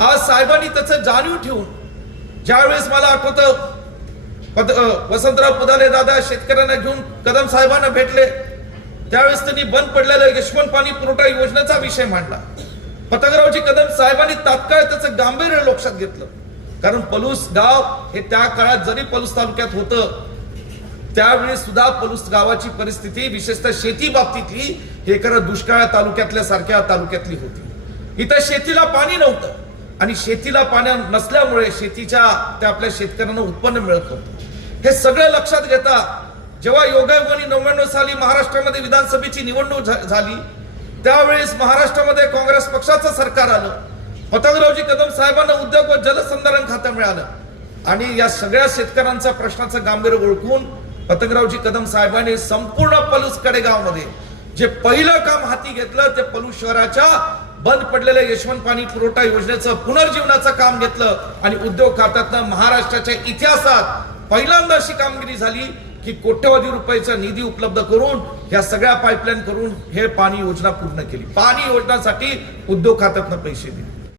आज साहेबांनी त्याचं जाणीव ठेवून, ज्यावेळेस मला आठवतं वसंतराव पुदाले दादा शेतकऱ्यांना घेऊन कदम साहेबांना भेटले, त्यावेळेस त्यांनी बंद पडलेल्या यशवंत पाणी पुरवठा योजनेचा विषय मांडला. पतंगरावजी कदम साहेबांनी तात्काळ त्याचं गांभीर्य लक्षात घेतलं. कारण पलूस गाव हे त्या काळात जरी पलूस तालुक्यात होतं, त्यावेळी सुद्धा पलूस गावाची परिस्थिती विशेषतः शेती बाबतीतली हे खरं दुष्काळ तालुक्यातल्या सारख्या तालुक्यातली होती. इथं शेतीला पाणी नव्हतं आणि शेतीला पाणी नसल्यामुळे शेतीच्या त्या आपल्या शेतकऱ्यांना उत्पन्न मिळत नव्हतं. हे सगळं लक्षात घेता जेव्हा योगायोगाने 99 साली महाराष्ट्रामध्ये विधानसभेची निवडणूक झाली, त्यावेळेस महाराष्ट्रामध्ये काँग्रेस पक्षाचं सरकार आलं. पतंगरावजी कदम साहेबांना उद्योग व जलसंधारण खातं मिळालं आणि या सगळ्या शेतकऱ्यांच्या प्रश्नाचं गांभीर्य ओळखून पतंगरावजी कदम साहेबांनी संपूर्ण पलूस कडेगावमध्ये जे पहिलं काम हाती घेतलं ते पलूस शहराच्या बंद पडलेल्या यशवंत पाणी पुरवठा योजनेचं पुनर्जीवनाचं काम घेतलं आणि उद्योग खात्यातनं महाराष्ट्राच्या इतिहासात पहिल्यांदा अशी कामगिरी झाली की कोट्यवधी रुपयाचा निधी उपलब्ध करून या सगळ्या पाईपलाईन करून हे पाणी योजना पूर्ण केली. पाणी योजनासाठी उद्योग खात्यातनं पैसे दिले.